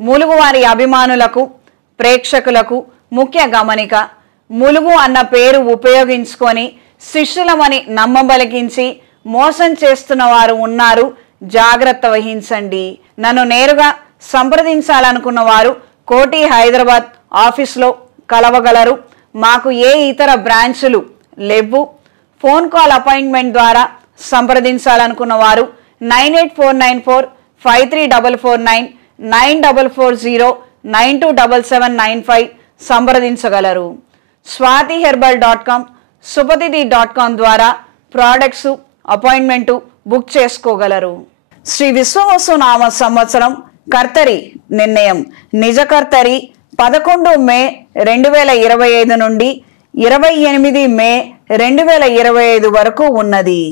ములుగు వారి అభిమానులకు ప్రేక్షకులకు ముఖ్య గమనిక. ములుగు అన్న పేరు ఉపయోగించుకొని శిష్యులమని నమ్మబలికించి మోసం చేస్తున్న వారు ఉన్నారు, జాగ్రత్త వహించండి. నన్ను నేరుగా సంప్రదించాలనుకున్న వారు కోటి హైదరాబాద్ ఆఫీస్లో కలవగలరు. మాకు ఏ ఇతర బ్రాంచులు లేవు. ఫోన్ కాల్ అపాయింట్మెంట్ ద్వారా సంప్రదించాలనుకున్న వారు 9849453449 9440927795 సంప్రదించగలరు. swatiherbal.com supatidi.com ద్వారా ప్రోడక్ట్స్ అపాయింట్మెంటు బుక్ చేసుకోగలరు. శ్రీ విశ్వవసు నామ సంవత్సరం కర్తరి నిర్ణయం నిజకర్తరి 11 మే 2025 నుండి 28 మే 2025 వరకు ఉన్నది.